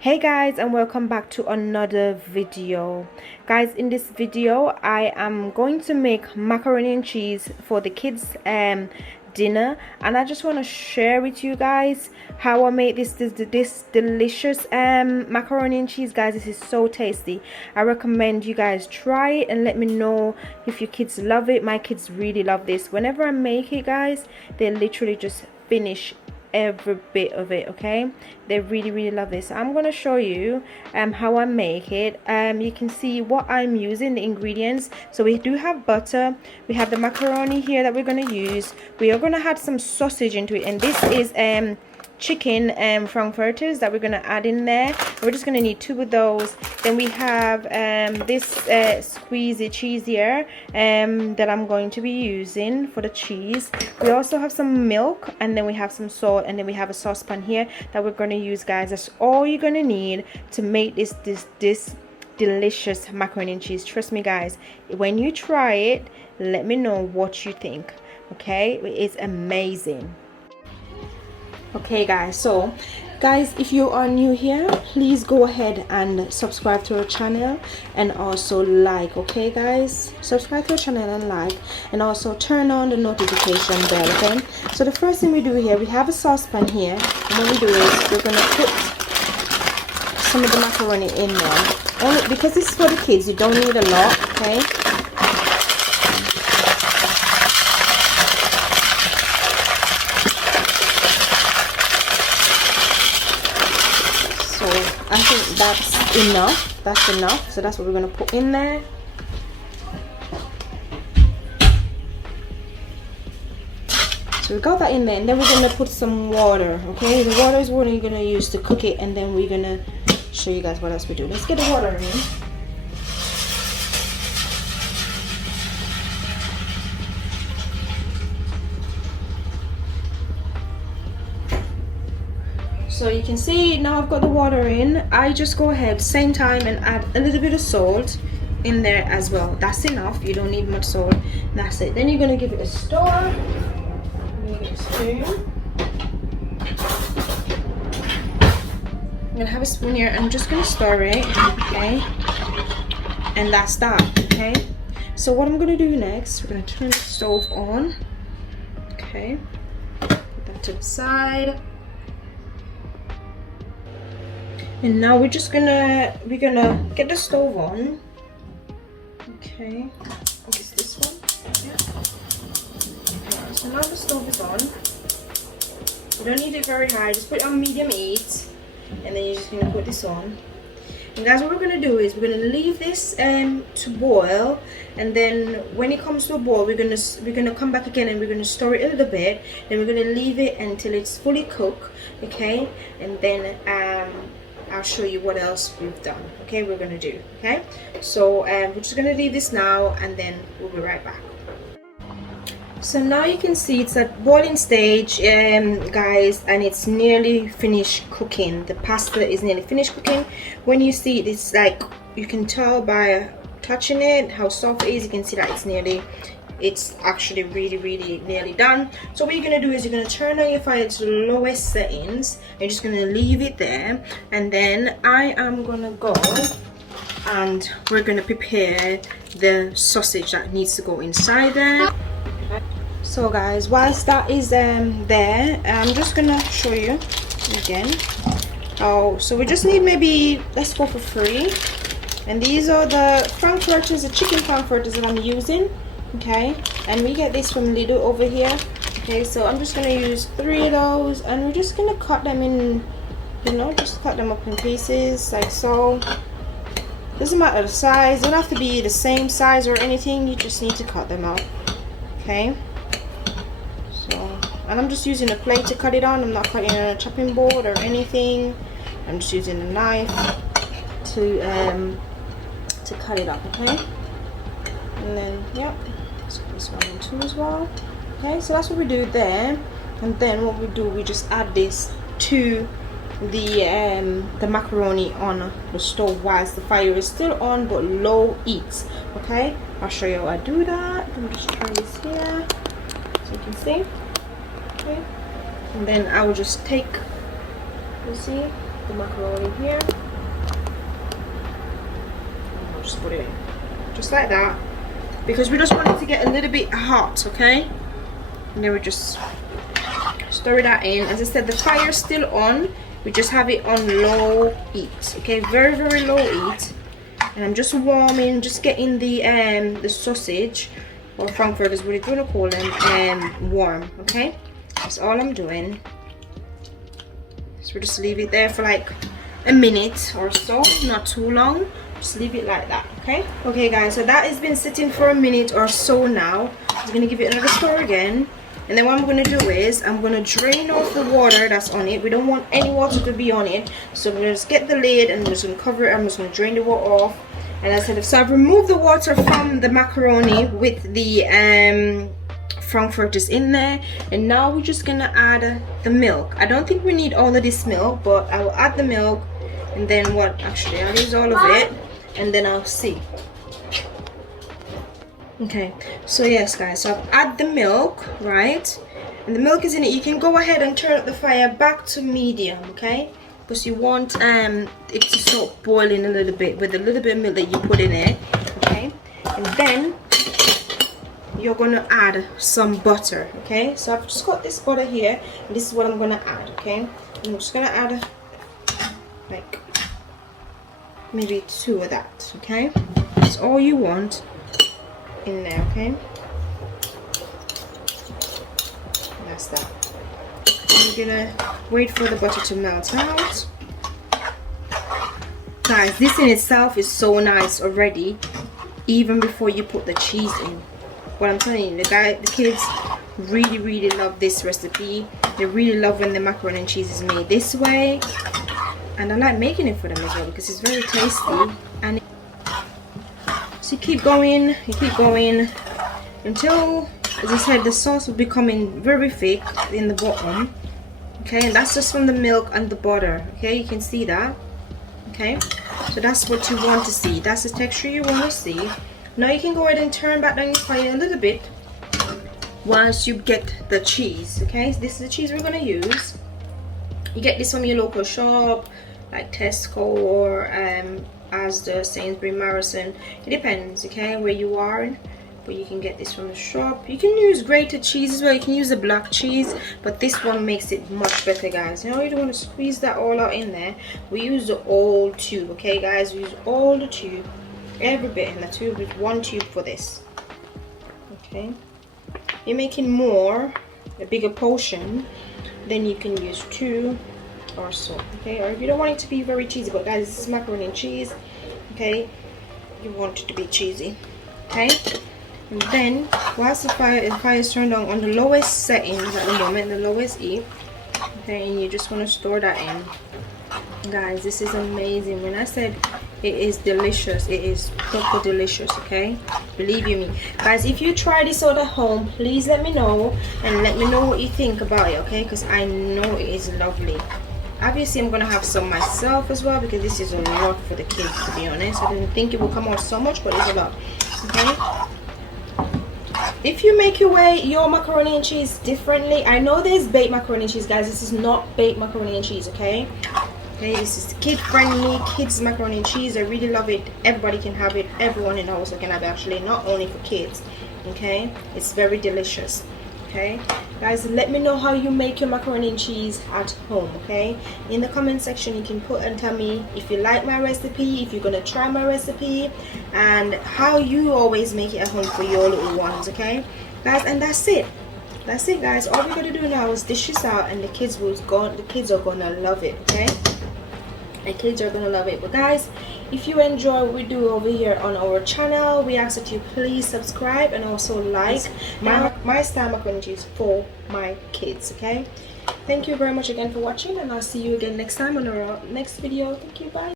Hey guys, and welcome back to another video. Guys, in this video I am going to make macaroni and cheese for the kids dinner, and I just want to share with you guys how I made this delicious macaroni and cheese. Guys, this is so tasty. I recommend you guys try it and let me know if your kids love it. My kids really love this. Whenever I make it, guys, they literally just finish every bit of it. Okay, they really love this. I'm gonna show you how I make it. You can see what I'm using, the ingredients. So we do have butter, we have the macaroni here that we're gonna use. We are gonna add some sausage into it, and this is chicken frankfurters that we're gonna add in there. We're just gonna need 2 of those. Then we have this squeezy cheese here that I'm going to be using for the cheese. We also have some milk, and then we have some salt, and then we have a saucepan here that we're gonna use. Guys, that's all you're gonna need to make this delicious macaroni and cheese. Trust me guys, when you try it, let me know what you think. Okay, it's amazing. Okay guys, so guys, if you are new here, please go ahead and subscribe to our channel and also like. Okay guys, subscribe to our channel and like, and also turn on the notification bell. Okay, so the first thing we do here, we have a saucepan here, and what we do is we're gonna put some of the macaroni in there. Only because this is for the kids, you don't need a lot. Okay, so I think that's enough. That's enough. So that's what we're going to put in there. So we got that in there, and then we're going to put some water. Okay, the water is what you're going to use to cook it, and then we're going to show you guys what else we do. Let's get the water in. So you can see now I've got the water in. I just go ahead same time and add a little bit of salt in there as well. That's enough. You don't need much salt. That's it. Then you're gonna give it a stir. I'm gonna get a spoon. I'm gonna have a spoon here. I'm just gonna stir it. Okay. And that's that. Okay. So what I'm gonna do next, we're gonna turn the stove on. Okay. Put that to the side. And now we're gonna get the stove on. Okay, I guess this one. Yeah. Okay, so now the stove is on. You don't need it very high, just put it on medium heat, and then you're just gonna put this on. And guys, what we're gonna do is we're gonna leave this to boil, and then when it comes to a boil, we're gonna come back again and we're gonna stir it a little bit. Then we're gonna leave it until it's fully cooked. Okay, and then I'll show you what else we've done. Okay, we're gonna do. Okay, so we're just gonna leave this now, and then we'll be right back. So now you can see it's at boiling stage, guys, and it's nearly finished cooking. The pasta is nearly finished cooking. When you see it, it's like you can tell by touching it how soft it is. You can see that it's actually really nearly done. So what you're gonna do is you're gonna turn on your fire to the lowest settings. You're just gonna leave it there, and then I am gonna go and we're gonna prepare the sausage that needs to go inside there. So guys, whilst that is there, I'm just gonna show you again. So we just need, maybe let's go for 3, and these are the frankfurters, the chicken frankfurters that I'm using. Okay, and we get this from Lidl over here. Okay, so I'm just gonna use 3 of those, and we're just gonna cut them in, you know, just cut them up in pieces like so. Doesn't matter the size, don't have to be the same size or anything, you just need to cut them out. Okay, so, and I'm just using a plate to cut it on. I'm not cutting on a chopping board or anything. I'm just using a knife to cut it up. Okay, and then yep, let's put this one in too as well. Okay, so that's what we do there, and then what we do, we just add this to the macaroni on the stove whilst the fire is still on but low heat. Okay, I'll show you how I do that. Let me just try this here so you can see. Okay, and then I will just take, you see, the macaroni here. I'll just put it in. Just like that. Because we just want it to get a little bit hot, okay? And then we just stir that in. As I said, the fire's still on. We just have it on low heat, okay? Very, very low heat. And I'm just warming, just getting the sausage, or frankfurters, what you're gonna call them, warm, okay? That's all I'm doing. So we just leave it there for like a minute or so, not too long. Just leave it like that, okay? Okay guys, so that has been sitting for a minute or so now. I'm gonna give it another stir again. And then what I'm going to do is I'm going to drain off the water that's on it. We don't want any water to be on it. So I'm going to just get the lid and I'm just going to cover it. I'm just going to drain the water off. And as I said, so I've removed the water from the macaroni with the frankfurters in there. And now we're just going to add the milk. I don't think we need all of this milk, but I will add the milk. And then what? Actually, I'll use all of it. And then I'll see. Okay, so yes guys, so I've added the milk, right? And the milk is in it. You can go ahead and turn up the fire back to medium, okay? Because you want it to start boiling a little bit with a little bit of milk that you put in it, okay? And then you're gonna add some butter, okay? So I've just got this butter here, and this is what I'm gonna add, okay? I'm just gonna add like maybe 2 of that, okay? That's all you want in there, okay? That's that. I'm gonna wait for the butter to melt out. Guys, this in itself is so nice already, even before you put the cheese in. What I'm telling you, the kids really love this recipe. They really love when the macaroni and cheese is made this way, and I like making it for them as well because it's very tasty. And so you keep going until, as I said, the sauce will be becoming very thick in the bottom, okay? And that's just from the milk and the butter, okay? You can see that, okay? So that's what you want to see. That's the texture you want to see. Now you can go ahead and turn back down your fire a little bit once you get the cheese, okay? So this is the cheese we're going to use. You get this from your local shop like Tesco or Asda, Sainsbury, Morrison. It depends, okay, where you are, but you can get this from the shop. You can use grated cheese as well. You can use the black cheese, but this one makes it much better, guys. You know, you don't want to squeeze that all out in there. We use the old tube, okay guys? We use all the tube, every bit in the tube, with 1 tube for this, okay? You're making more, a bigger portion, then you can use 2 or so, okay? Or if you don't want it to be very cheesy, but guys, this is macaroni and cheese, okay? You want it to be cheesy, okay? And then whilst the fire is turned on the lowest settings at the moment, the lowest heat, okay, and you just want to store that in. Guys, this is amazing. When I said it is delicious, it is proper delicious, okay? Believe you me, guys. If you try this out at home, please let me know and let me know what you think about it, okay? Because I know it is lovely. Obviously, I'm gonna have some myself as well because this is a lot for the kids, to be honest. I didn't think it would come out so much, but it's a lot, okay? If you make your macaroni and cheese differently, I know there's baked macaroni and cheese, guys. This is not baked macaroni and cheese, okay? Okay, this is kid friendly, kids macaroni and cheese. I really love it. Everybody can have it. Everyone in the house can have it, actually, not only for kids, okay? It's very delicious, okay? Guys, let me know how you make your macaroni and cheese at home, okay? In the comment section, you can put and tell me if you like my recipe, if you're gonna try my recipe, and how you always make it at home for your little ones, okay? Guys, and that's it. That's it, guys. All we're gonna do now is dish this out, and the kids are gonna love it, okay? The kids are gonna love it. But guys, if you enjoy what we do over here on our channel, we ask that you please subscribe and also like my style macaroni and cheese for my kids, okay? Thank you very much again for watching, and I'll see you again next time on our next video. Thank you, bye.